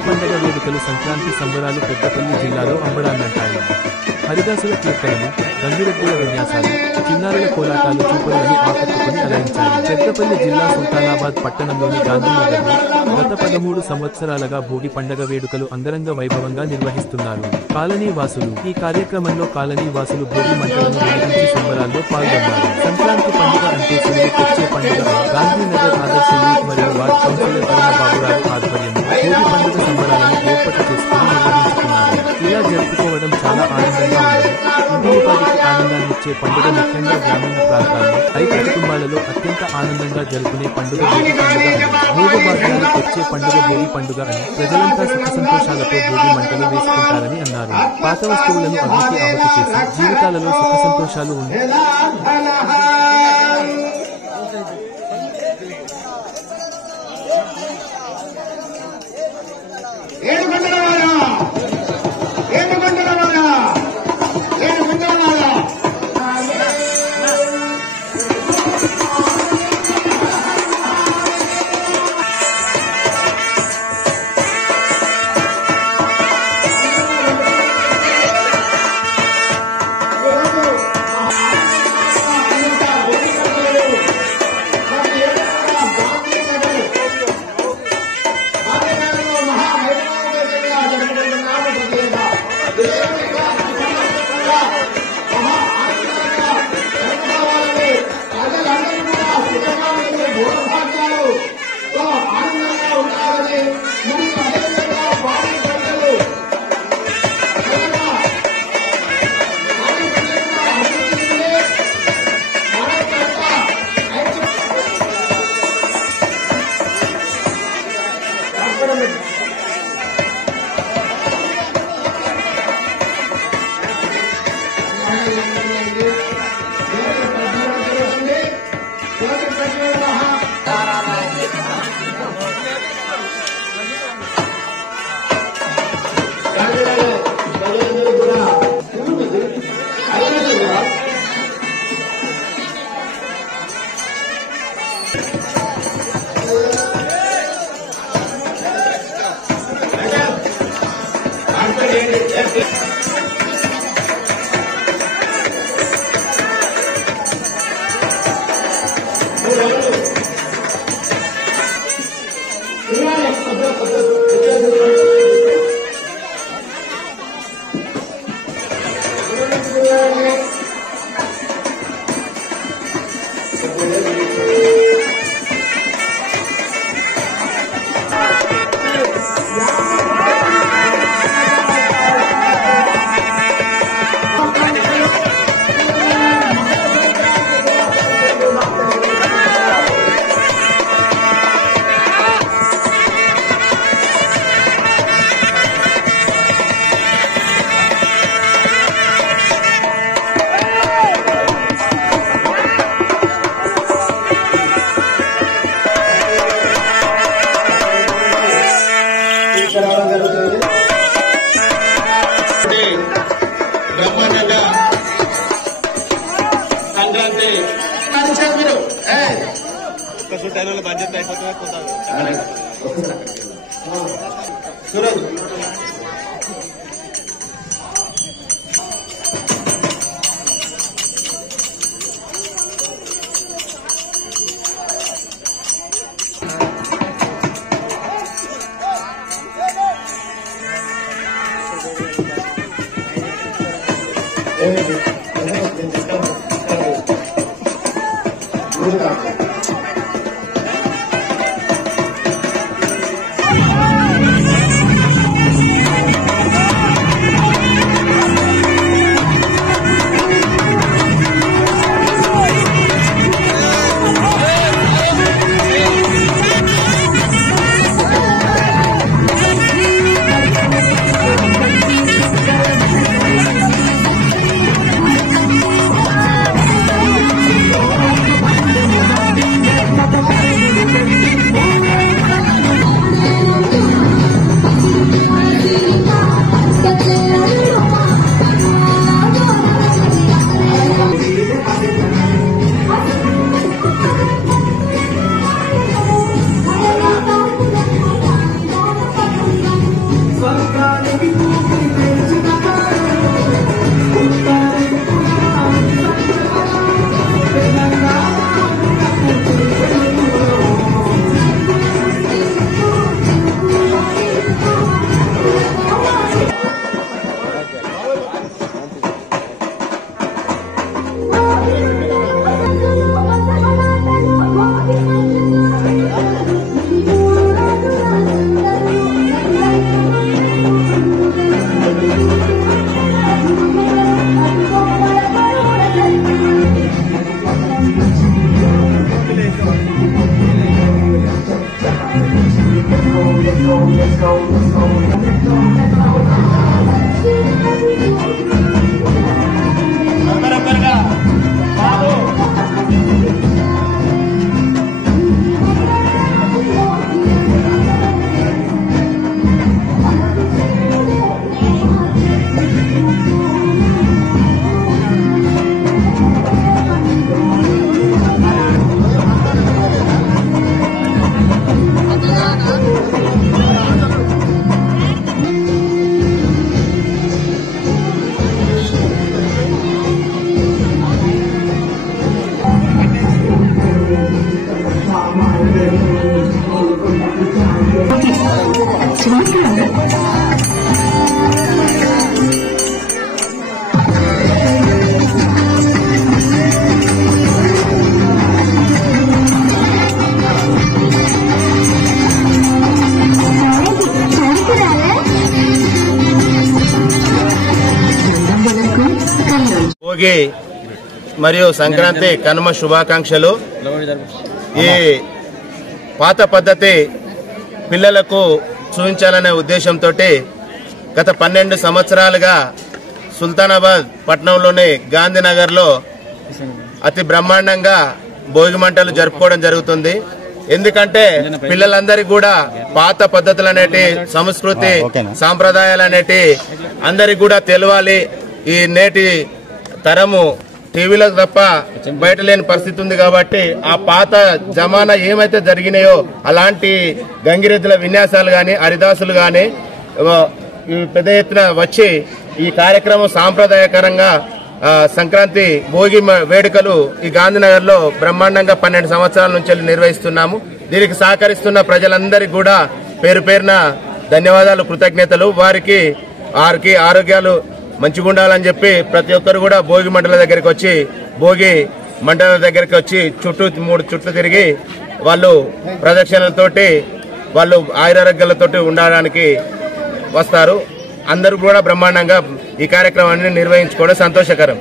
భోగి పండుగ వేడుకలు సంక్రాంతి సంబరాలు పెద్దపల్లి జిల్లాలో అంబరాన్నంటాయి. హరిదాసుల కీర్తనలు, గంగిరెద్దుల విన్యాసాలు, చిన్నారుల కోలాటాలు చూపులను ఆకట్టుకుని అలరించాయి. పెద్దపల్లి జిల్లా సుల్తానాబాద్ పట్టణంలోని గాంధీనగర్లో గత 13 సంవత్సరాలుగా భోగి పండగ వేడుకలు అంగరంగ వైభవంగా నిర్వహిస్తున్నారు కాలనీ వాసులు. ఈ కార్యక్రమంలో కాలనీ వాసులు భోగి మంటలను వెలిగించి సంబరాల్లో పాల్గొన్నారు. సంక్రాంతి పండుగ అంటే సులువు తెచ్చే పండుగ. గాంధీనగర్ ఆదర్శ యూత్ మరియు వార్డ్ కౌన్సిలర్ అరుణ బాబురావు ఆధ్వర్యంలో భోగి పండుగ సంబరాలను ఏర్పాటు చేసుకుని నిర్వహించుకున్నారు. ఇలా జరుపుకోవడం చాలా ఆనందంగా ఉంది. ఇంటిపాదికి ఆనందాన్నిచ్చే పండుగ. ముఖ్యంగా గ్రామీణ ప్రాంతాల్లో రైతు కుటుంబాలలో అత్యంత ఆనందంగా జరుపుకునే పండుగ భోగి పండుగ అని, భోగభాగ్యాలు తెచ్చే పండుగ భోగి పండుగ అని, ప్రజలంతా సుఖ సంతోషాలతో భోగి మంటలు వేసుకుంటారని అన్నారు. పాత వస్తువులను అగ్నికి ఆహుతి చేసి జీవితాలలో సుఖ సంతోషాలు ఉన్నాయి. బ్రహ్మాండంగా సంక్రాంతి మీరు బడ్జెట్ అయిపోతుంది. సూరజ్ భోగి మరియు సంక్రాంతి కనుమ శుభాకాంక్షలు. ఈ పాత పద్ధతి పిల్లలకు చూపించాలనే ఉద్దేశంతో గత 12 సంవత్సరాలుగా సుల్తానాబాద్ పట్టణంలోని గాంధీనగర్లో అతి బ్రహ్మాండంగా భోగి మంటలు జరుపుకోవడం జరుగుతుంది. ఎందుకంటే పిల్లలందరికీ కూడా పాత పద్ధతులు అనేటి, సంస్కృతి సాంప్రదాయాలు అనేటి అందరికి కూడా తెలవాలి. ఈ నేటి తరము టీవీలకు తప్ప బయట లేని పరిస్థితి ఉంది కాబట్టి ఆ పాత జమానా ఏమైతే జరిగినాయో అలాంటి గంగిరెద్దుల విన్యాసాలు గాని, హరిదాసులు గాని పెద్ద ఎత్తున వచ్చి ఈ కార్యక్రమం సాంప్రదాయకరంగా సంక్రాంతి భోగి వేడుకలు ఈ గాంధీనగర్ లో బ్రహ్మాండంగా 12 సంవత్సరాల నుంచి నిర్వహిస్తున్నాము. దీనికి సహకరిస్తున్న ప్రజలందరికీ కూడా పేరు పేరున ధన్యవాదాలు, కృతజ్ఞతలు. వారికి ఆరోగ్యాలు మంచిగా ఉండాలని చెప్పి ప్రతి ఒక్కరు కూడా భోగి మంటల దగ్గరికి వచ్చి చుట్టూ 3 చుట్లు తిరిగి వాళ్ళు ప్రదక్షిణలతోటి వాళ్ళు ఆయురారోగ్యాలతోటి ఉండడానికి వస్తారు. అందరూ కూడా బ్రహ్మాండంగా ఈ కార్యక్రమాన్ని నిర్వహించుకోవడం సంతోషకరం.